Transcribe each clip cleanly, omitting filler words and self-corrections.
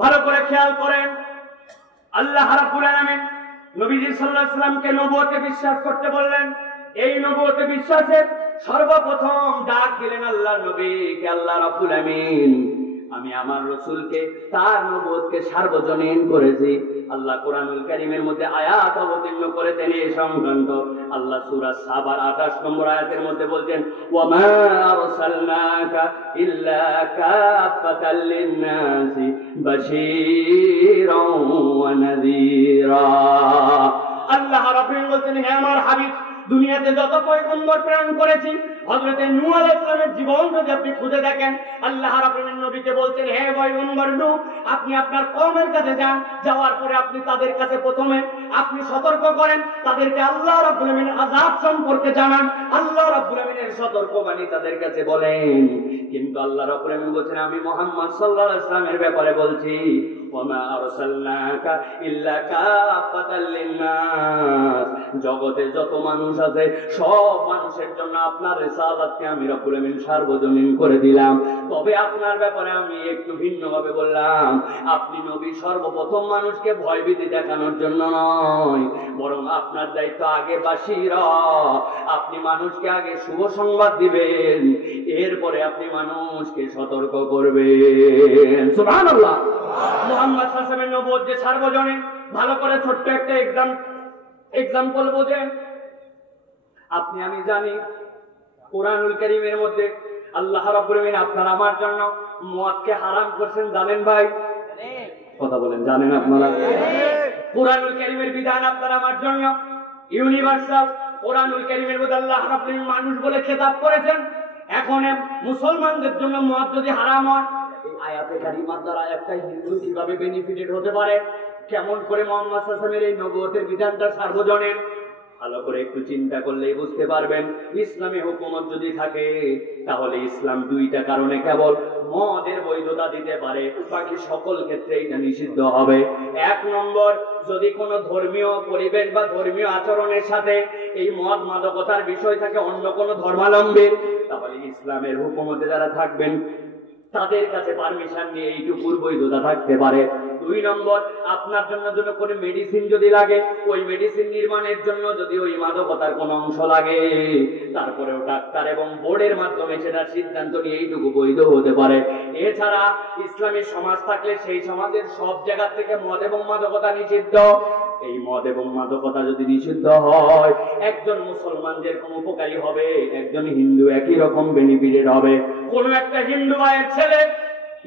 ভালো করে খেয়াল করেন, আল্লাহ রাব্বুল আলামিন নবীজি সাল্লাল্লাহু আলাইহি ওয়াসাল্লামকে নবুয়তে বিশ্বাস করতে বললেন। এই নবুয়তে বিশ্বাসের সর্বপ্রথম ডাক দিলেন আল্লাহর নবীকে। আল্লাহ রাব্বুল আলামিন আমি আমার রাসূলকে তার নবুয়তকে সার্বজনীন করেছি। আল্লাহ কোরআনুল কারীমের মধ্যে আয়াত অবতীর্ণ করেছেন এই সংক্রান্ত। আল্লাহ সূরা সাবার 28 নম্বর আয়াতের মধ্যে বলছেন, ওয়া মা আরসালনাকা ইল্লা কাফাতাল লিন-নাসি বাশীরাও ওয়া নাযীরা। আল্লাহ রাব্বুল আলামিন বলছেন, হে আমার হাবিব, দুনিয়াতে যত পয়গম্বর প্রেরণ করেছি, হযরত নূহ আলাইহিস সালামের জীবন যদি আপনি খুঁজে দেখেন, আল্লাহ রাব্বুল আলামিন নবীকে বলছেন, হে পয়গম্বর নূহ, আপনি আপনার কওমের কাছে যান, যাওয়ার পরে আপনি তাদের কাছে প্রথমে আপনি সতর্ক করেন, তাদেরকে আল্লাহ রাব্বুল আলামিনের আযাব সম্পর্কে জানান, আল্লাহ রাব্বুল আলামিনের সতর্কবাণী তাদের কাছে বলেন। কিন্তু আল্লাহ রাব্বুল আলামিন বলেন, আমি মুহাম্মদ সাল্লাল্লাহু আলাইহি ওয়াসাল্লামের ব্যাপারে বলছি, ওয়া মা আরসালনাকা ইল্লা কাফাতাল লিন-নাস, জগতে যত মানুষ আছে সব মানুষের জন্য আপনার রিসালাতকে আমি রব্বুল আমিন সার্বজনীন করে দিলাম। তবে আপনার ব্যাপারে আমি একটু ভিন্নভাবে বললাম, আপনি নবী সর্বপ্রথম মানুষকে ভয়ভীতি দেখানোর জন্য নয়, বরং আপনার দায়িত্ব আগে বাশীরা, আপনি মানুষকে আগে শুভ সংবাদ দিবেন, এরপরে আপনি মানুষকে সতর্ক করবেন। সুবহানাল্লাহ। মুহাম্মদ সাল্লাল্লাহু আলাইহি ওয়াসাল্লামের নবুয়ত যে সার্বজনীন, ভালো করে ছোট্ট একটা এক্সাম্পল বোঝেন। আপনি আমি জানি কোরআনুল কারীমের মধ্যে আল্লাহ রাব্বুল আমিন আপনার আমার জন্য মদকে হারাম করেছেন, জানেন ভাই? কথা বলেন, জানেন আপনারা? কোরআনুল কারীমের বিধান আপনার আমার জন্য ইউনিভার্সাল। কোরআনুল কারীমের মধ্যে আল্লাহ রাব্বুল আমিন মানুষ বলে খেতাব করেছেন। এখন মুসলমানদের জন্য মদ যদি হারাম হয়, এই আয়াতে কারিমার দ্বারা একটা হিন্দু কিভাবে বেনিফিটেড হতে পারে, কেমন করে মুহাম্মদ সাল্লাল্লাহু আলাইহি ওয়াসাল্লামের এই নবুয়তের বিধানটা সার্বজনীন, ভালো করে একটু চিন্তা করলেই বুঝতে পারবেন। ইসলামী হুকুমত যদি থাকে, তাহলে ইসলাম দুইটা কারণে কেবল মদের বৈধতা দিতে পারে, বাকি সকল ক্ষেত্রে এটা নিষিদ্ধ হবে। এক নম্বর, যদি কোনো ধর্মীয় পরিবেশ বা ধর্মীয় আচরণের সাথে এই মদ মাদকতার বিষয় থাকে অন্য কোনো ধর্মাবলম্বীর, তাহলে ইসলামের হুকুমতে যারা থাকবেন তাদের কাছে পারমিশন নিয়ে এইটুকুর বৈধতা থাকতে পারে। দুই নম্বর, আপনার জন্য কোনো মেডিসিন যদি লাগে, ওই মেডিসিন নির্মাণের জন্য যদি ওই মাদকতার কোনো অংশ লাগে, তারপরেও ডাক্তার এবং বোর্ডের মাধ্যমে সেটা সিদ্ধান্ত নিয়ে এইটুকু বৈধ হতে পারে। এছাড়া ইসলামী সমাজ থাকলে সেই সমাজের সব জায়গা থেকে মদ এবং মাদকতা নিষিদ্ধ। এই মদ এবং মাদকতা যদি নিষিদ্ধ হয়, একজন মুসলমান যেরকম উপকারী হবে, একজন হিন্দু একই রকম বেনিফিটেড হবে। কোন একটা হিন্দু ভাইয়ের ছেলে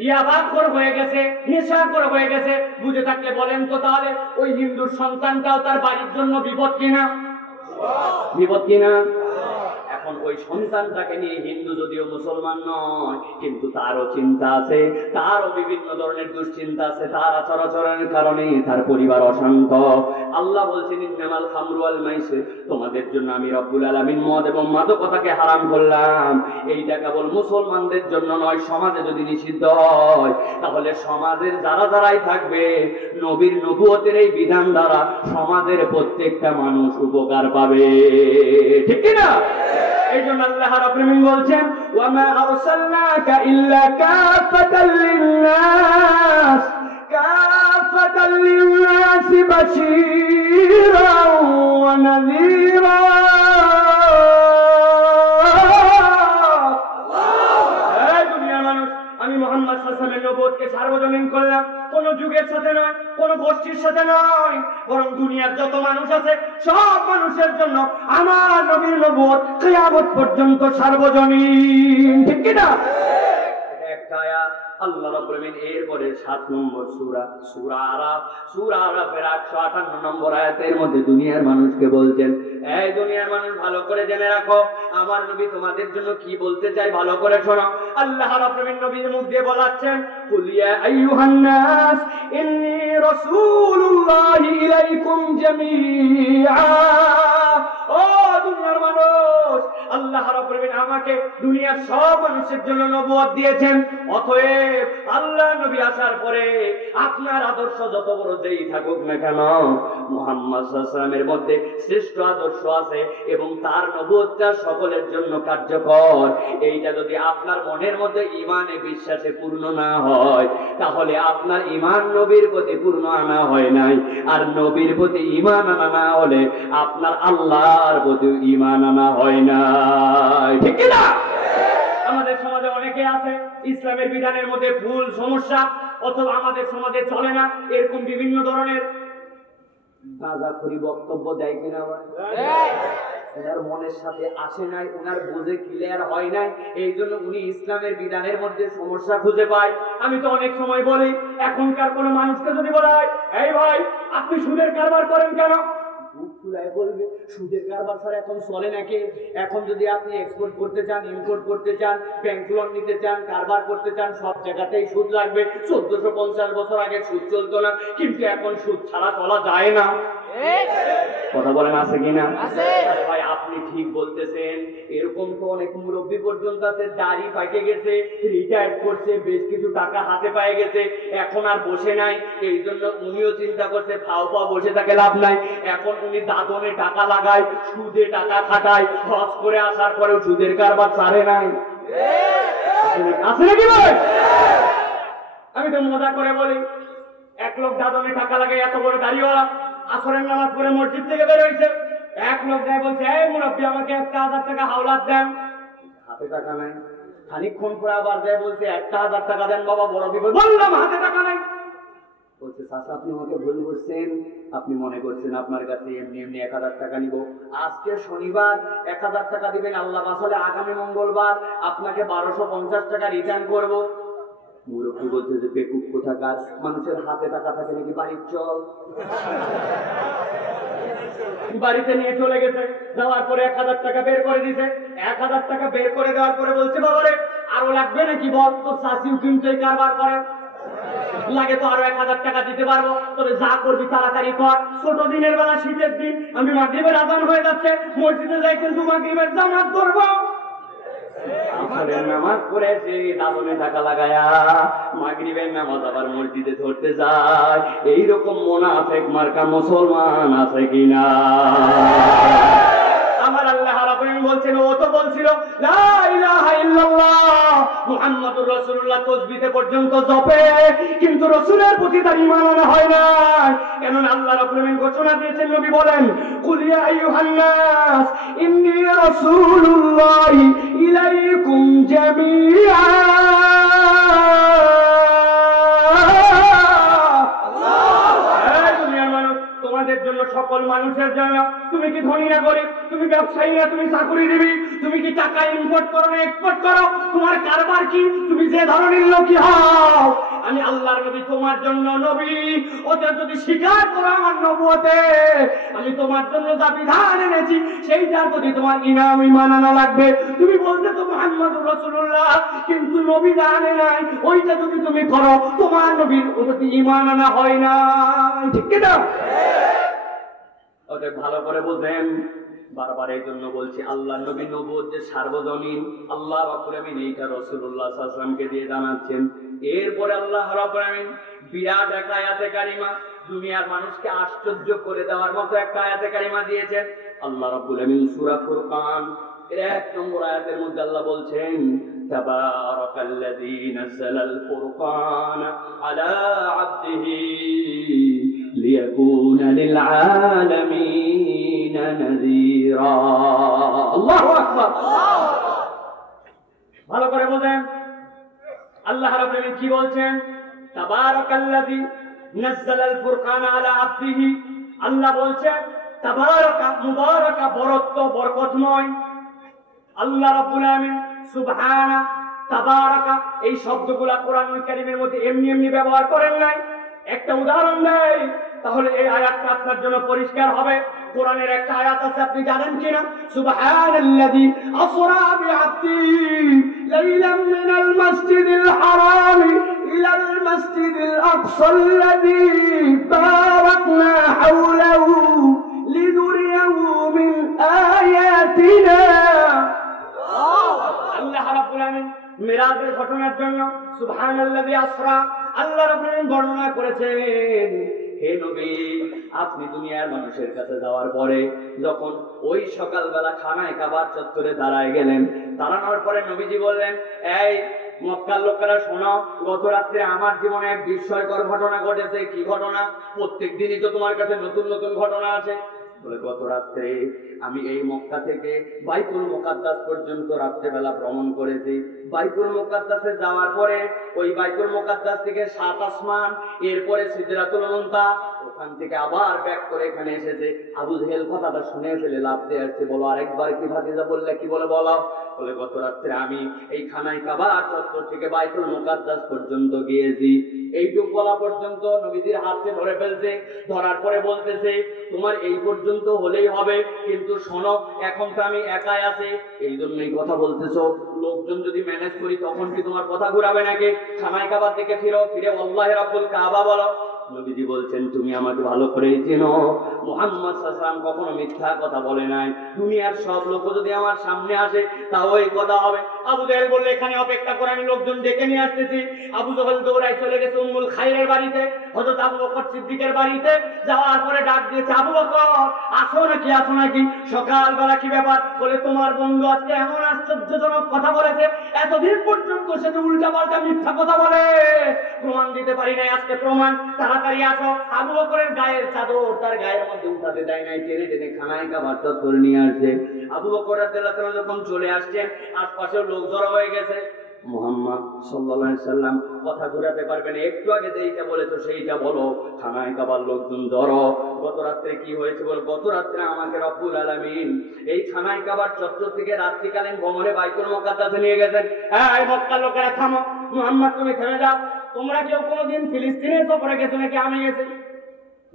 ইয়াবাখোর হয়ে গেছে, নেশাখোর হয়ে গেছে, বুঝে থাকলে বলেন তো তাহলে ওই হিন্দুর সন্তানটাও তার বাড়ির জন্য বিপদ কিনা? বিপদ কিনা? এখন ওই সন্তানটাকে নিয়ে হিন্দু যদিও মুসলমান নয়, কিন্তু তারও চিন্তা আছে, তারও বিভিন্ন ধরনের দুশ্চিন্তা আছে, তার আচরণের কারণে তার পরিবার অশান্ত। আল্লাহ বলছেন, ইন্নামাল খামরু ওয়াল মাইসির, তোমাদের জন্য আমি রব্বুল আলামিন মদ এবং মাদকতাকে হারাম করলাম। এইটা কেবল মুসলমানদের জন্য নয়, সমাজে যদি নিষিদ্ধ হয়, তাহলে সমাজের যারাই থাকবে নবীর নবুয়তের এই বিধান দ্বারা সমাজের প্রত্যেকটা মানুষ উপকার পাবে, ঠিক কি না? এই জন্য আল্লাহ রাব্বুল আলামিন বলছেন, ওয়া মা আরসালনাকা ইল্লা কাফাতাল লিন-নাস, কাফাতাল লিন-নাসি বাশীরাও ওয়া নাযীরা। এই দুনিয়ার মানুষ, আমি মুহাম্মদ সাল্লাল্লাহু আলাইহি ওয়াসাল্লামের নবুয়তকে সার্বজনীন করলাম, কোন যুগের সাথে নয়, কোন গোষ্ঠীর সাথে নয়, বরং দুনিয়ার যত মানুষ আছে সব মানুষের জন্য আমার নবীর নবুয়ত কিয়ামত পর্যন্ত সার্বজনীন, ঠিক কি না? একটা আয়াত আল্লাহ রাব্বুল আলামিন এরপরে 7 নম্বর সূরা আরাফের 158 নম্বর আয়াতের মধ্যে দুনিয়ার মানুষকে বলছেন, এই দুনিয়ার মানুষ ভালো করে জেনে রাখো, আমার নবী তোমাদের জন্য কি বলতে চাই, ভালো করে শোনো। আল্লাহ রাব্বুল আলামিন নবীর মুখ দিয়ে বলাচ্ছেন, কুল ইয়া আইয়ুহান নাস ইন্নী রাসূলুল্লাহি ইলাইকুম জামিআ। ও দুনিয়ার মানুষ, আল্লাহ রাব্বুল আলামিন আমাকে দুনিয়ার সব মানুষের জন্য নবুয়ত দিয়েছেন। অতএব আল্লাহ নবী আসার পরে আপনার আদর্শ যত বড় যেই থাকুক না কেন, মুহাম্মদ সাল্লাল্লাহু আলাইহি ওয়াসাল্লামের মধ্যে শ্রেষ্ঠ আদর্শ আছে এবং তার নবুয়তটা সকলের জন্য কার্যকর। এইটা যদি আপনার মনের মধ্যে ঈমানে বিশ্বাসে পূর্ণ না হয়, তাহলে আপনার ঈমান নবীর প্রতি পূর্ণ আনা হয় নাই। আর নবীর প্রতি ঈমান আনা না হলে আপনার আল্লাহর প্রতি ঈমান আনা হয় নাই। ঠিক কি না? আমাদের সমাজে অনেকে আছে ইসলামের বিধানের মধ্যে ভুল সমস্যা অথবা আমাদের সমাজে চলে না এরকম বিভিন্ন ধরনের গাঁজাখুরি বক্তব্য দেয় কিনা, ওনার মনের সাথে আসে নাই, ওনার বুঝে ক্লিয়ার হয় নাই, এই জন্য উনি ইসলামের বিধানের মধ্যে সমস্যা খুঁজে পায়। আমি তো অনেক সময় বলি, এখনকার কোন মানুষকে যদি বলা হয়, এই ভাই আপনি সুদের কারবার করেন কেন, বুক ফুলায় বলবে সুদের কারবার ছাড়া এখন চলে নাকি? এখন যদি আপনি এক্সপোর্ট করতে চান, ইম্পোর্ট করতে চান, ব্যাংক লোন নিতে চান, কারবার করতে চান, সব জায়গাতেই সুদ লাগবে। 1450 বছর আগে সুদ চলতো না, কিন্তু এখন সুদ ছাড়া চলা যায় না। কথা বলেন আছে কিনা? আরে ভাই আপনি ঠিক বলতেছেন। এরকম তো অনেক মুরব্বী পর্যন্ত আছে, দাড়ি পাকে গেছে, রিটায়ার্ড করছে, বেশ কিছু টাকা হাতে পায়ে গেছে, এখন আর বসে নাই। এই জন্য উনিও চিন্তা করছে ফাও ফাও বসে থাকে লাভ নাই। এখন উনি দাদনে টাকা লাগায়, সুদে টাকা খাটায়, হজ করে আসার পরেও সুদের কারবার ছাড়ে নাই। আছে নাকি ভাই? আমি তো মজা করে বলি, এক লোক দাদনে টাকা লাগায়, এত বড় দাড়িওয়ালা, আসরের নামাজ পড়ে মসজিদ থেকে বের হয়েছে, এক লোক যায় বলছে, এই মুরব্বী আমাকে 1000 টাকা হাওলাত দেন। হাতে টাকা নাই। খানিকক্ষণ পরে আবার যায় বলছে 1000 টাকা দেন বাবা, বড় বিপদ। বললাম হাতে টাকা নাই। বলছে চাচা আপনি আমাকে ভুল করছেন, আপনি মনে করছেন আপনার কাছে এমনি এমনি 1000 টাকা নিব। আজকে শনিবার 1000 টাকা দিবেন, আল্লাহ বাসালে আগামী মঙ্গলবার আপনাকে 1250 টাকা রিটার্ন করবো। মুরব্বী বলছে যে বেকুব কোথাকার, মানুষের হাতে টাকা থাকে নাকি বাড়ির চল। বাড়িতে নিয়ে চলে গেছে, যাওয়ার পরে 1000 টাকা বের করে দিছে। 1000 টাকা বের করে দেওয়ার পরে বলছে বাবারে আরো লাগবে নাকি বল, তোর শাশিও কিন্তু এই কারবার করে, লাগে তো আরো 1000 টাকা দিতে পারবো, তবে যা করবি তাড়াতাড়ি কর। ছোট দিনের বেলা শীতের দিন, আমি মাগরিবের আযান হয়ে যাচ্ছে, মসজিদে যাই কিন্তু মাগরিবের জামাত ধরবো। আসরের নামাজ পড়েছে, দাদনে টাকা লাগায়া মাগরিবের নামাজ আবার মসজিদে ধরতে যায়। এইরকম মুনাফিক মার্কা মুসলমান আছে কিনা? আমার আল্লাহ রাব্বুল আলামিন বলছেন, ও তো বলছিল লা ইলাহা ইল্লাল্লাহ মুহাম্মাদুর রাসূলুল্লাহ তাসবিহে পর্যন্ত জপে, কিন্তু রাসূলের প্রতি তার ঈমান আনা হয় না। কেন আল্লাহ রাব্বুল আলামিন ঘোষণা দিয়েছেন, নবী বলেন, কুল ইয়া আইয়ুহান নাস ইন্নী রাসূলুল্লাহ ইলাইকুম জামিআ। তোমাদের জন্য, সকল মানুষের জন্য। তুমি কি ধনী না গরিব, তুমি ব্যবসায়ী না তুমি চাকরিজীবী, তুমি কি টাকা ইম্পোর্ট করো না এক্সপোর্ট করো, তোমার কারবার কি, তুমি যে ধরনের লোকই হও, আমি আল্লাহর নবী তোমার জন্য নবী। ওটা যদি স্বীকার করো আমার নবুয়তে, আমি তোমার জন্য যা বিধান এনেছি সেইটার প্রতি তোমার ঈমান আনা লাগবে। তুমি বলতেছো মুহাম্মদুর রাসূলুল্লাহ, কিন্তু নবী জানে নাই, ওইটা যদি তুমি করো তোমার নবীর প্রতি ঈমান আনা হয় না। ঠিক কি না? ওদের ভালো করে বুঝেন। বারবার এই জন্য বলছি, আল্লাহ নবী নবুয়ত যে সার্বজনীন, আল্লাহ রাব্বুল আলামিন এইটা রাসূলুল্লাহ সাল্লাল্লাহু আলাইহি ওয়াসাল্লামকে দিয়ে জানাচ্ছেন। এরপরে আল্লাহ রাব্বুল আলামিন বিরাট এক আয়াতে কারিমা, দুনিয়ার মানুষকে আশ্চর্য করে দেওয়ার মতো একটা আয়াতে কারিমা দিয়েছেন। আল্লাহ রাব্বুল আলামিন সূরা ফুরকান এর 1 নম্বর আয়াতের মধ্যে আল্লাহ বলছেন, তাবারাকাল্লাযী নাযালাল ফুরকানা আলা আবদিহি লিয়াকুনা লিল আলামিনা নাযীরা। আল্লাহু আকবার। ভালো করে বোঝেন আল্লাহ রাব্বুল আলামিন কি বলছেন। তাবারাকাল্লাযী নাযালাল ফুরকানা আলা আবদিহি, আল্লাহ বলছেন তাবারাকা, মুবারাকা, বরত্ব বরকতময়। আল্লাহ রাব্বুল আলামিন সুবহানা, তাবারাকা এই শব্দগুলা কোরআনুল কারীমের মধ্যে এমনি এমনি ব্যবহার করেন নাই। একটা উদাহরণ দেই, তাহলে এই আয়াতটা আপনার জন্য পরিষ্কার হবে। কোরআনের একটা আয়াত আছে, আপনি জানেন কিনা? সুবহানাল্লাযী আসরা বিআবদিহি লাইলাম মিনাল মাসজিদিল হারাম ইলাল মাসজিদিল আকসাল্লাযী বারাকনা হাওলাহু লিনুরিয়াহু মিন আয়াতিনা জন্য সুবহানাল্লাযী আসরা, আল্লাহ রাব্বুল আলামিন বর্ণনা করেছেন, হে নবী আপনি দুনিয়ার মানুষের কাছে যাওয়ার পরে যখন ওই সকালবেলা খানায় কাবার চত্বরে দাঁড়ায় গেলেন, দাঁড়ানোর পরে নবীজি বললেন, এই মক্কার লোকেরা শোনো, গত রাত্রে আমার জীবনে এক বিস্ময়কর ঘটনা ঘটেছে। কি ঘটনা? প্রত্যেক দিনই তো তোমার কাছে নতুন নতুন ঘটনা আছে। বলে, গত রাত্রে আমি এই মক্কা থেকে বাইতুল মুকাদ্দাস পর্যন্ত রাত্রেবেলা ভ্রমণ করেছি। বাইতুল মুকাদ্দাসে যাওয়ার পরে ওই বাইতুল মুকাদ্দাস থেকে 7 আসমান, এরপরে সিদরাতুল মুনতাহা, ওখান থেকে আবার ব্যাক করে এখানে এসেছে। আবু জেহেল কথাটা শুনে ফেলে লাফতে আসছে। বলো, আরেকবার কি ভাতিজা বললে? কি বলে বলো? বলে, গত রাত্রে আমি এই খানায় কাবা চত্বর থেকে বাইতুল মুকাদ্দাস পর্যন্ত গিয়েছি। এইটুক বলা পর্যন্ত নবীজির হাতে ধরে ফেলছে। ধরার পরে বলতেছে, তোমার এই পর্যন্ত হলেই হবে, কিন্তু শোনো এখন তো আমি একাই আছি, এই জন্যই কথা বলতেছো। লোকজন যদি ম্যানেজ করি তখন কি তোমার কথা ঘুরাবে নাকি? খানায় কাবার দিকে ফিরো, ফিরে আল্লাহু রাব্বুল কাবা বলো। নবীজি বলছেন, তুমি আমাকে ভালো করেই চেনো, মুহাম্মদ সাল্লাল্লাহু আলাইহি ওয়াসাল্লাম কখনো মিথ্যা কথা বলে নাই। দুনিয়ার সব লোক যদি আমার সামনে আসে তাও এই কথা হবে। আবু জেহেল বললে, এখানে অপেক্ষা করে, আমি লোকজন ডেকে নিয়ে আসতেছি। আবু জেহেল দৌড়ায় চলে গেছে উম্মুল খাইরের বাড়িতে, হযরত আবু বকর সিদ্দিকের বাড়িতে। যাওয়ার পরে ডাক দিয়েছে, আবু বকর আসো নাকি, আসো নাকি, সকালবেলা কি ব্যাপার? বলে, তোমার বন্ধু আজকে এমন আশ্চর্যজনক কথা বলেছে, এতদিন পর্যন্ত সে যে উল্টা পাল্টা মিথ্যা কথা বলে, প্রমাণ দিতে পারি নাই, আজকে প্রমাণ, তাড়াতাড়ি আসো। আবু বকরের গায়ের চাদর তার গায়ের মধ্যে উঠাতে দেয় নাই, টেনে টেনে খানায় কাবার চত্বরে নিয়ে আসছে। আবু বকর রাদিয়াল্লাহু তাআলা যখন চলে আসছেন, আশপাশের লোক জড়ো হয়ে গেছে। মুহাম্মদ সাল্লাল্লাহু আলাইহি সাল্লাম কথা ঘুরাতে পারবেন, একটু আগে যেইটা বলেছো সেইটা বলো। খানায় কাবার লোকজন জড়ো। গত রাত্রে কি হয়েছে বল? গত রাত্রে আমাকে রব্বুল আলামিন এই খানায় কাবার চত্বর থেকে রাত্রিকালীন ভ্রমণে বাইতুল মুকাদ্দাসে নিয়ে গেছেন। এই মক্কার লোকেরা থামো, মুহাম্মদ তুমি থেমে যাও। তোমরা কেউ কোনোদিন ফিলিস্তিনে সফরে গেছো নাকি? আমি গেছি।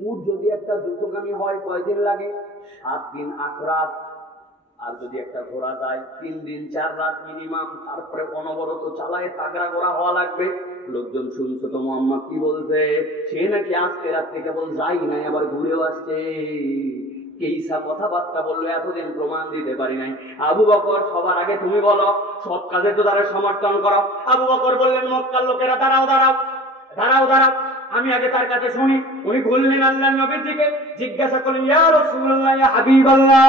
উট যদি একটা দ্রুতগামী হয় কয়দিন লাগে? 7 দিন 8 রাত। আর যদি একটা ঘোড়া যায় 3 দিন 4 রাত মিনিমাম। তারপরে অনবরত চালায় তাগড়া ঘোড়া হওয়া লাগবে। লোকজন শুনছো তো মুহাম্মদ কি বলছে, সে নাকি আজকে রাত্রে কেবল যাই নাই, আবার ঘুরেও আসছে। কেইসা কথাবার্তা বললো, এতদিন প্রমাণ দিতে পারি নাই। আবু বকর সবার আগে তুমি বলো, সব কাজে তো তারা সমর্থন করো। আবু বকর বললেন, মক্কার লোকেরা দাঁড়াও দাঁড়াও দাঁড়াও দাঁড়াও, আমি আগে তার কাছে শুনি। উনি ঘুরলেন আল্লাহর নবীর দিকে, জিজ্ঞাসা করলেন, ইয়া রাসূলুল্লাহ, ইয়া হাবিবাল্লাহ,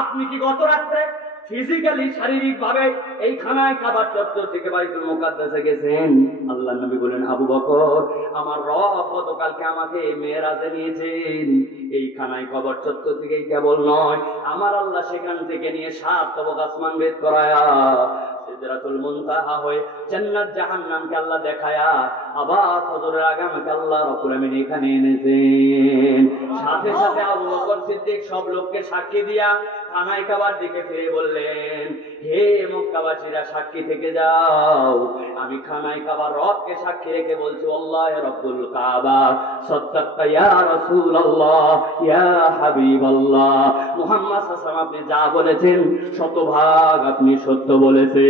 আপনি কি গত রাত্রে ফিজিক্যালি শারীরিক ভাবে এই খানায় কাবার চত্বর থেকে বাইতুল মুকাদ্দাসে গেছেন? আল্লাহর নবী বলেন, আবু বকর, আমার রব গতকালকে আমাকে মেরাজে নিয়েছেন। এই খানায় কাবার চত্বর থেকেই কেবল নয়, আমার আল্লাহ সেখান থেকে নিয়ে 7 তবক আসমান ভেদ করায়া সিদরাতুল মুনতাহা হয়ে জান্নাত জাহান্নামকে আল্লাহ দেখায়া আবার ফজরের আগে আমাকে আল্লাহ রাব্বুল আমিন এখানে এনেছেন। সাথে সাথে আবু বকর সিদ্দিক সব লোককে সাক্ষী দিয়া খানায় কাবার দিকে ফিরে বললেন, হে মক্কাবাসীরা, সাক্ষী থেকে যাও, আমি খানায় কাবার রবকে সাক্ষী রেখে বলছি, আল্লাহ রাব্বুল কাবা সাদাক্তা ইয়া রাসূলুল্লাহ, ইয়া হাবিবাল্লাহ, মুহাম্মদ সাল্লাল্লাহু আলাইহি ওয়াসাল্লাম আপনি যা বলেছেন শতভাগ আপনি সত্য বলেছেন।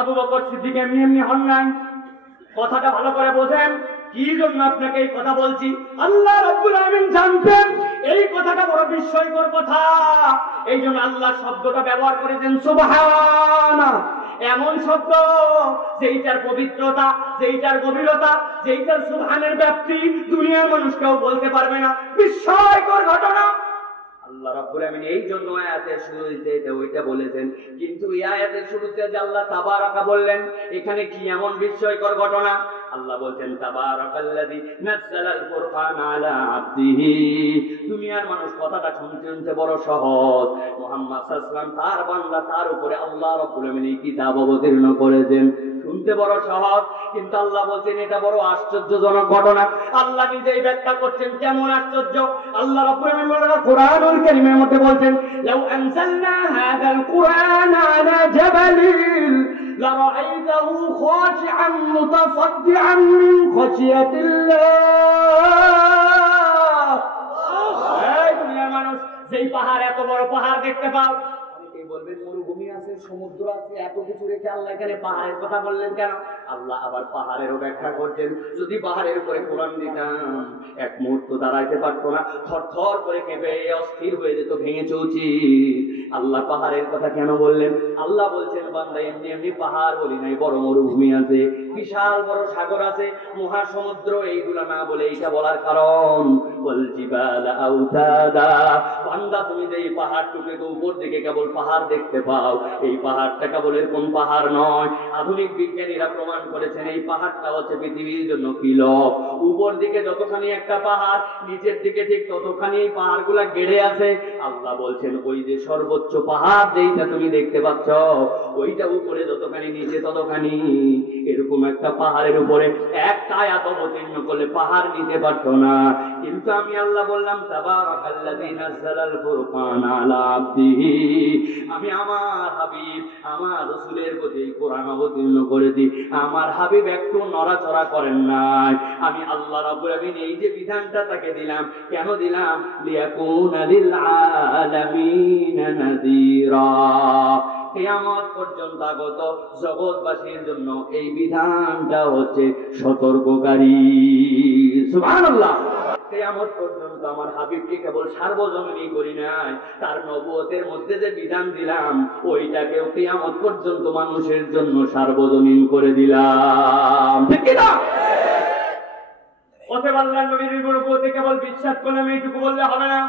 আবু বকর সিদ্দিক এমনি এমনি হন নাই, কথাটা ভালো করে বোঝেন। কি জন্য আপনাকে এই কথা বলছি? আল্লাহ রাব্বুল আলামিন জানতেন এই কথাটা বড় বিস্ময়কর কথা, এই জন্য আল্লাহ শব্দটা ব্যবহার করেছেন সুবহানা। এমন শব্দ যেইটার পবিত্রতা, যেইটার গভীরতা, যেইটার সুবহানের ব্যাপ্তি দুনিয়ার মানুষ কেউ বলতে পারবে না। বিস্ময়কর ঘটনা। আল্লাহ রাব্বুল আমিন এই জন্য আয়াতের শুরুতে এটা ওইটা বলেছেন, কিন্তু এই আয়াতের শুরুতে যে আল্লাহ তাবারাকা বললেন, এখানে কি এমন বিস্ময়কর ঘটনা? আল্লাহ বলছেন, তাবারাকাল্লাযী নাযালাল ফুরকান আলা আবদিহি। দুনিয়ার মানুষ কথাটা শুনতে বড় সহজ, মুহাম্মদ সাল্লাল্লাহু আলাইহি ওয়াসাল্লাম তার বান্দা, তার উপরে আল্লাহ রাব্বুল আমিন এই কিতাব অবতীর্ণ করেছেন। শুনতে বড় সহজ, কিন্তু আল্লাহ বলছেন এটা বড় আশ্চর্যজনক ঘটনা। আল্লাহ নিজেই ব্যাখ্যা করছেন কেমন আশ্চর্য। আল্লাহ রাব্বুল আমিন কোরআনুল কারীমের মধ্যে বলছেন, লাউ আনজালনা হাযাল কুরআন আলা জাবালিন লারাআইতাহু খাশিআন মুতাসাদ্দিআন মিন খাশিয়াতিল্লাহ। এই দুনিয়ার মানুষ, যেই পাহাড়, এত বড় পাহাড় দেখতে পাও, বলবেন মরুভূমি আছে, সমুদ্র আছে, এত কিছু রেখে আল্লাহ এখানে পাহাড়ের কথা বললেন কেন? আল্লাহ আবার পাহাড়েরও ব্যাখ্যা করছেন, যদি পাহাড়ের উপরে কোরআন দিতাম এক মুহূর্ত দাঁড়াইতে পারতো না, থরথর করে কেঁপে অস্থির হয়ে যেত, ভেঙে চৌচির। আল্লাহ পাহাড়ের কথা কেন বললেন? আল্লাহ বলছেন বান্দা এমনি এমনি পাহাড় বলি নাই, বড় মরুভূমি আছে, বিশাল বড় সাগর আছে, মহাসমুদ্র, এইগুলা না বলে এইটা বলার কারণ ওয়াল জিবালা আউতাদা, বান্দা তুমি যে এই পাহাড়টুকে তো উপর দিকে কেবল পাহাড় দেখতে পাও, এই পাহাড়টা কেবল এরকম পাহাড় নয়। আধুনিক বিজ্ঞানীরা প্রমাণ করেছেন এই পাহাড়টা হচ্ছে পৃথিবীর জন্য কিলক। উপর দিকে যতখানি একটা পাহাড়, নিচের দিকে ঠিক ততখানি এই পাহাড়গুলা গেড়ে আছে। আল্লাহ বলছেন ওই যে সর্বোচ্চ পাহাড় যেইটা তুমি দেখতে পাচ্ছ, ওইটা উপরে যতখানি নিচে ততখানি। এরকম একটা পাহাড়ের উপরে একটা আয়াত অবতীর্ণ করলে পাহাড় নিতে পারতো না, কিন্তু আমি আল্লাহ বললাম তাবারাকাল্লাযী নাযালাল ফুরকান আলা আবদিহি, আমি আমার হাবিব আমার রাসূলের প্রতি কোরআন অবতীর্ণ করেছি। আমার হাবিব একটু নড়াচড়া করেন নাই। আমি আল্লাহ রাব্বুল আলামিন এই যে বিধানটা তাকে দিলাম, কেন দিলাম? লিয়াকুনা লিল আলামিন নাযীরা, কিয়ামত পর্যন্ত আগত জগৎবাসীর জন্য এই বিধানটা হচ্ছে সতর্ককারী। সুবহানাল্লাহ। কিয়ামত পর্যন্ত আমার হাবিবকে কেবল সার্বজনীন করি নাই, তার নবুয়তের মধ্যে যে বিধান দিলাম ওইটাকেও কিয়ামত পর্যন্ত মানুষের জন্য সার্বজনীন করে দিলাম, ঠিক কি না? অতএব আল্লাহর নবীর নবুয়তে কেবল বিশ্বাস করলাম এইটুকু বললে হবে না,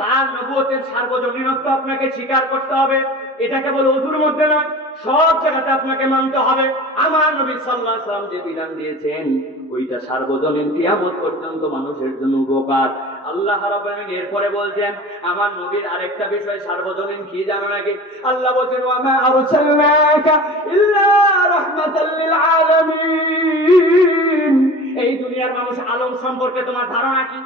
তার নবুয়তের সার্বজনীনত্ব আপনাকে স্বীকার করতে হবে। এটা কেবল ওযুর মধ্যে নয়, সব জায়গাতে আপনাকে মানতে হবে। আমার নবী সাল্লাল্লাহু আলাইহি ওয়াসাল্লাম যে বিধান দিয়েছেন ওইটা সার্বজনীন, কিয়ামত পর্যন্ত মানুষের জন্য উপকার। আল্লাহ রাব্বুল আলামিন এরপরে বলছেন আমার নবীর আরেকটা বিষয় সার্বজনীন, কি জানো নাকি? আল্লাহ বলেন ওয়া মা আরসালনাকা ইল্লা রাহমাতাল লিল আলামিন। এই দুনিয়ার মানুষ আলম সম্পর্কে তোমার ধারণা কি?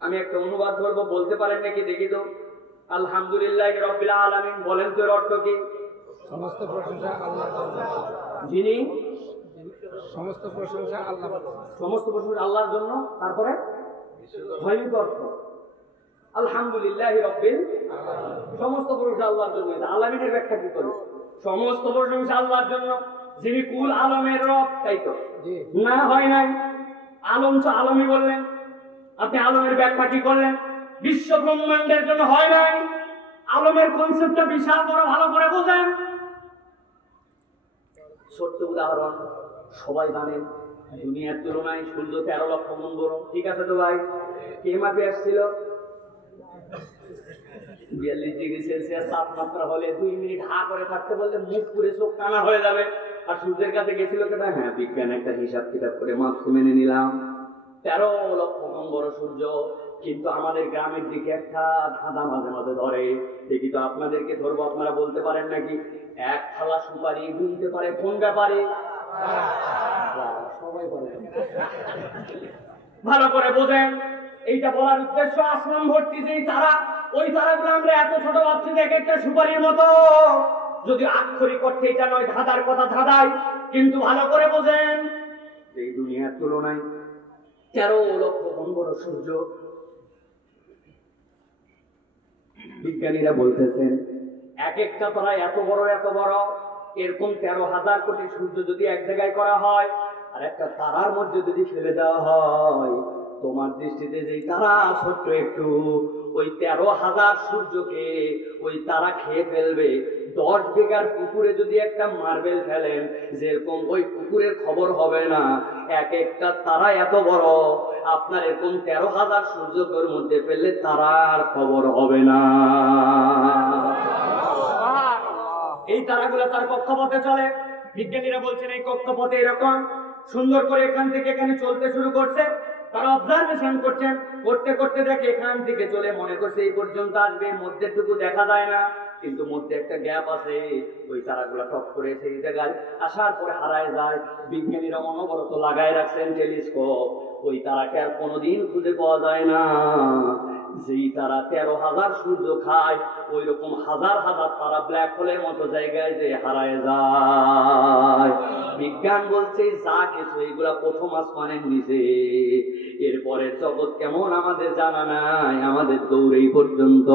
আমি একটা অনুবাদ করব, বলতে পারেন নাকি দেখি তো? আলহামদুলিল্লাহি রাব্বিল আলামিন, বলেন তো এর অর্থ কি? সমস্ত প্রশংসা আল্লাহর জন্য। যিনি সমস্ত প্রশংসা আল্লাহর জন্য। সমস্ত প্রশংসা আল্লাহর জন্য। তারপরে হয়নি তো অর্থ? আলহামদুলিল্লাহি রাব্বিল আলামিন, সমস্ত প্রশংসা আল্লাহর জন্য। আলামিনের ব্যাখ্যা কি করে? সমস্ত প্রশংসা আল্লাহর জন্য, যিনি কুল আলমের রব, তাই তো? না, হয় নাই। আলম তো আলমই বললেন, আপনি আলমের ব্যাখ্যা কি করলেন? বিশ্ব ব্রহ্মাণ্ডের জন্য হয় নাই। আলমের কনসেপ্টটা বিশাল বড়, ভালো করে বোঝেন। ছোট্ট উদাহরণ, সবাই জানেন দুনিয়ার তুলনায় সূর্য 13 লক্ষ গুণ বড়, ঠিক আছে তো ভাই? কে মাপে আসছিল? 42 ডিগ্রি সেলসিয়াস তাপমাত্রা হলে 2 মিনিট হা করে থাকতে বললে মুখ পুরে চোখ কানা হয়ে যাবে। আর সূর্যের কাছে গেছিল কেটা? হ্যাঁ, বিজ্ঞান একটা হিসাব কিতাব করে মাপতে মেনে নিলাম, 13 লক্ষ গুণ বড় সূর্য। কিন্তু আমাদের গ্রামের দিকে একটা ধাঁধা মাঝে মাঝে ধরে, দেখি তো আপনাদেরকে ধরবো, আপনারা বলতে পারেন নাকি? এক থালা সুপারি গুনতে পারে কোন ব্যাপারে? সবাই বলে। ভালো করে বোঝেন, এইটা বলার উদ্দেশ্য আসমান ভর্তি যেই তারা, ওই তারাগুলো আমরা এত ছোট ভাবছি এক একটা সুপারির মতো। যদি আক্ষরিক অর্থে এটা নয়, ধাঁধার কথা ধাঁধাই, কিন্তু ভালো করে বোঝেন এই দুনিয়ার তুলনায় 13 লক্ষ গুণ বড় সূর্য। বিজ্ঞানীরা বলতেছেন এক একটা তারা এত বড় এত বড়, এরকম 13,000 কোটি সূর্য যদি এক জায়গায় করা হয় আর একটা তারার মধ্যে যদি ফেলে দেওয়া হয়, তোমার দৃষ্টিতে যে তারা ছোট্ট একটু, ওই 13,000 সূর্যকে ওই তারা খেয়ে ফেলবে। 10 বিঘার পুকুরে যদি একটা মার্বেল ফেলেন, যেরকম ওই পুকুরের খবর হবে না, এক একটা তারা এত বড়, আপনার এরকম 13,000 সূর্যকের মধ্যে ফেললে তারার খবর হবে না। এই তারাগুলো তার কক্ষপথে চলে। বিজ্ঞানীরা বলছেন এই কক্ষপথে এরকম সুন্দর করে এখান থেকে এখানে চলতে শুরু করছে। তারা অবজারভেশন করছেন, করতে করতে দেখে এখান থেকে চলে, মনে করছে এই পর্যন্ত আসবে, মধ্যেরটুকু দেখা যায় না, কিন্তু মধ্যে একটা গ্যাপ আছে, ওই তারাগুলা টপ করে সেই জায়গায় আসার পরে হারায় যায়। বিজ্ঞানীরা অনবরত লাগায় রাখছেন টেলিস্কোপ, ওই তারাকে আর কোনোদিন খুঁজে পাওয়া যায় না। যেই তারা 13,000 সূর্য খায়, ওই রকম হাজার হাজার তারা ব্ল্যাক হোলের মতো জায়গায় যে হারায় যায়। বিজ্ঞান বলছে যা কিছু এগুলা প্রথম আসমানের নিচে, এরপরে জগৎ কেমন আমাদের জানা নাই, আমাদের দৌড়েই পর্যন্ত।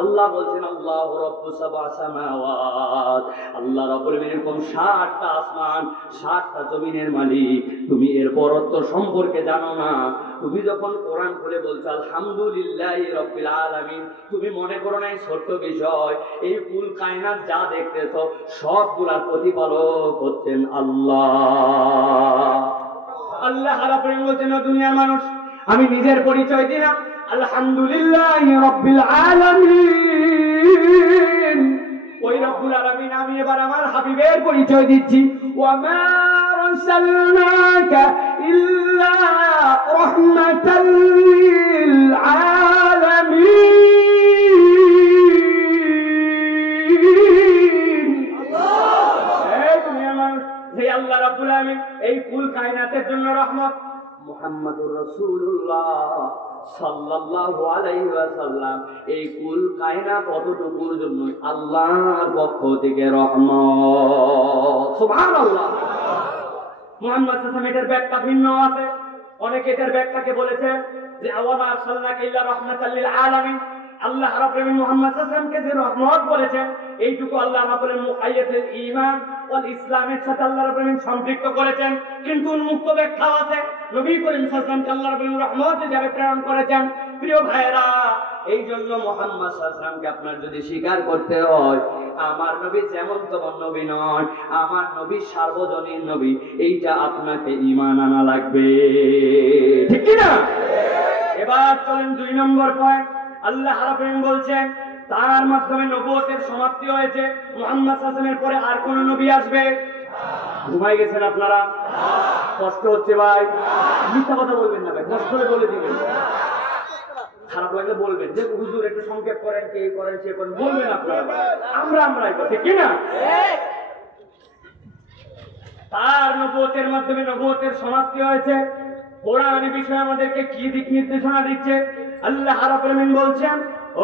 আল্লাহ বলছেন আল্লাহু রাব্বুস সাবআ সামাওয়াত, আল্লাহ রাব্বুল আলামিন এরকম 7টা আসমান 7টা জমিনের মালিক। তুমি এর বরত্ব সম্পর্কে জানো না? তুমি যখন কোরআন খুলে বলছো আলহামদুলিল্লাহি রাব্বিল আলামিন, তুমি মনে করো না এই ছোট্ট বিষয়। এই কুল কায়নাত যা দেখতেছো সবগুলার প্রতিপালক হচ্ছেন আল্লাহ। আল্লাহ রাব্বুল আলামিন বলছেন দুনিয়ার মানুষ আমি নিজের পরিচয় দিলাম আলহামদুলিল্লাহি রাব্বিল আলামিন। ওই রব্বুল আলামিন আমি এবার আমার হাবিবের পরিচয় দিচ্ছি। ওয়া মা আরসালনাকা ইল্লা রাহমাতাল লিল আলামিন। এই দুনিয়ার মানুষ যে আল্লাহ রাব্বুল আলামিন এই কুল কায়নাতের জন্য রহমত। মুহাম্মাদুর রাসূলুল্লাহ সাল্লাল্লাহু আলাইহি ওয়াসাল্লাম এই কুল কায়নাত কতটুকুর জন্য আল্লাহর পক্ষ থেকে রহমত। সুবহানাল্লাহ। মুহাম্মদ সাল্লাল্লাহু আলাইহি ওয়াসাল্লাম এর ব্যাখ্যা ভিন্ন আছে। অনেকে এর ব্যাখ্যাকে বলেছে যে আওয়ামা আরসালনাকা ইল্লা রাহমাতাল লিল আলামিন। আল্লাহ রাব্বুল আলামিন মুহাম্মদ সাল্লাল্লাহু আলাইহি ওয়াসাল্লামকে যে রহমত বলেছেন এইটুকু আল্লাহ রাব্বুল আলামিন মুকাইয়াদুল ঈমান ওয়াল ইসলামের সাথে আল্লাহ রাব্বুল আলামিন সম্পৃক্ত করেছেন। কিন্তু উন্মুক্ত ব্যাখ্যা আছে নবী করিম সাল্লাল্লাহু আলাইহি ওয়াসাল্লামকে আল্লাহ রাব্বুল আলামিন রহমত হিসেবে প্রেরণ করেছেন। প্রিয় ভাইরা, এই জন্য মুহাম্মদ সাল্লাল্লাহু আলাইহি ওয়াসাল্লামকে আপনার যদি স্বীকার করতে হয়, আমার নবী যেমন তেমন নবী নয়, আমার নবী সার্বজনীন নবী, এইটা আপনাকে ঈমান আনা লাগবে, ঠিক কি না? এবার চলেন 2 নম্বর পয়েন্ট। আল্লাহ রাব্বুল আলামিন বলছেন তার মাধ্যমে নবুয়তের সমাপ্তি হয়েছে। মুহাম্মদ সাল্লাল্লাহু আলাইহি ওয়াসাল্লামের পরে আর কোন নবী আসবে? ঘুমাই গেছেন আপনারা? কষ্ট হচ্ছে ভাই? মিথ্যা কথা বলবেন না ভাই, কষ্ট হলে বলে দিবেন। খারাপ লাগলে বলবেন যে হুজুর একটু সংক্ষেপ করেন, কে করেন সে করেন, বলবেন আপনারা। আমরাই ঠিক কি না? তার নবুয়তের মাধ্যমে নবুয়তের সমাপ্তি হয়েছে। কোরআন এই বিষয়ে আমাদেরকে কি দিক নির্দেশনা দিচ্ছে? আল্লাহ রাব্বুল আলামিন বলছেন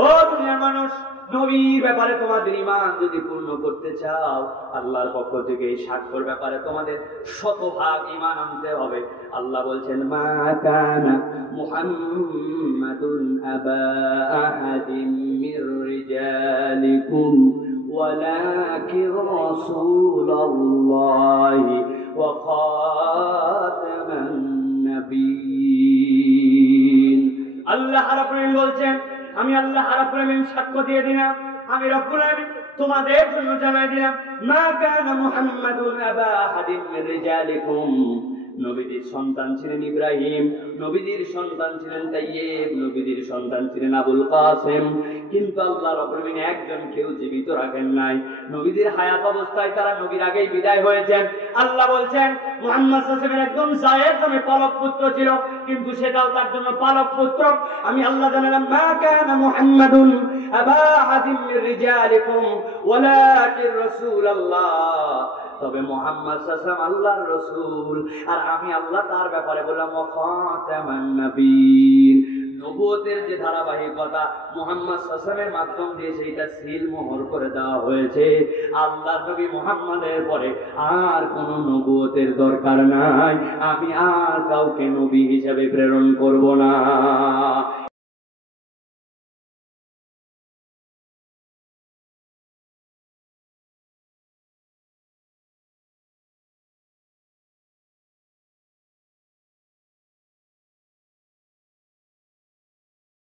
ও দুনিয়ার মানুষ, নবীর ব্যাপারে তোমাদের ঈমান যদি পূর্ণ করতে চাও, আল্লাহর পক্ষ থেকে এই স্বাক্ষর ব্যাপারে তোমাদের শতভাগ ঈমান আনতে হবে। আল্লাহ বলছেন মা কানা মুহাম্মাদুন আবা আহাদিম মির রিজালিকুম ওয়ালাকিন রাসূলুল্লাহি ওয়া খাতামান নাবিয়্যিন। আল্লাহ রাব্বুল আলামিন বলছেন আমি আল্লাহ রাব্বুল আলামিন সাক্ষ্য দিয়ে দিলাম, আমি রব্বুল আলামিন তোমাদের জন্য জানাই দিলাম মা কানা মুহাম্মাদুন আবা আহাদিম মির রিজালিকুম। নবীজির সন্তান ছিলেন ইব্রাহিম, নবীজির সন্তান ছিলেন তাইয়্যিব, নবীজির সন্তান ছিলেন আবুল কাসেম। কিন্তু আল্লাহ রাব্বুল আলামিন একজন কেউ জীবিত রাখেন নাই। নবীজির হায়াত অবস্থায় তারা নবীর আগেই বিদায় হয়েছেন। আল্লাহ বলছেন মুহাম্মদ সাল্লাল্লাহু আলাইহি ওয়াসাল্লামের একদম জায়েদ নামে পালক পুত্র ছিল, কিন্তু সেটাও তার জন্য পালক পুত্র। আমি আল্লাহ জানালাম মা কানা মুহাম্মাদুন আবা আহাদিম মির রিজালিকুম ওয়ালাকিন রাসূলুল্লাহ। তবে মুহাম্মদ সাল্লাল্লাহু আলাইহি ওয়াসাল্লাম আল্লাহর রাসূল, আর আমি আল্লাহ তার ব্যাপারে বললাম ওয়া খাতামান নাবিয়্যিন। নবুয়তের যে ধারাবাহিকতা মুহাম্মদ সাল্লাল্লাহু আলাইহি ওয়াসাল্লামের মাধ্যম দিয়ে সেইটা সিল মোহর করে দেওয়া হয়েছে। আল্লাহর নবী মুহাম্মদের পরে আর কোন নবুয়তের দরকার নাই। আমি আর কাউকে নবী হিসেবে প্রেরণ করব না।